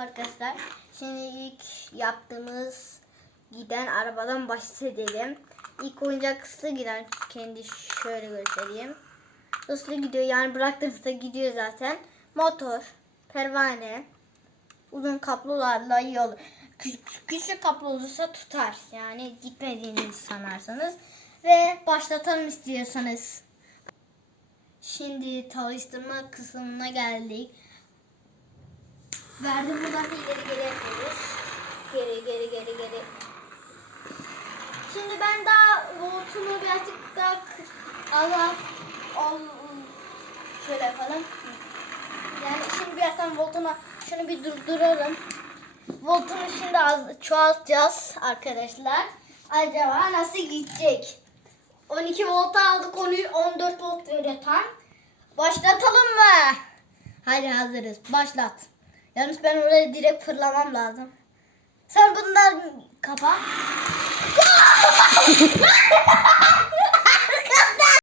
arkadaşlar. Şimdi ilk yaptığımız giden arabadan bahsedelim. İlk oyuncak hızlı giden kendi şöyle göstereyim. Hızlı gidiyor yani bıraktığınızda gidiyor zaten. Motor, pervane, uzun kablolarla iyi olur. Küçük, küçük kablo olursa tutar. Yani gitmediğinizi sanarsanız. Ve başlatalım istiyorsanız. Şimdi çalıştırma kısmına geldik. Verdim buradan ileri geri yapıyoruz. Geri geri geri geri. Şimdi ben daha voltunu birazcık daha ala al şöyle yapalım. Yani şimdi birazdan voltunu şunu bir durduralım. Voltunu şimdi az çoğaltacağız arkadaşlar. Acaba nasıl gidecek? 12 volta aldık onu 14 volt veriyor. Başlatalım mı? Hadi hazırız. Başlat. Yalnız ben oraya direkt fırlamam lazım. Sen bunları kapa.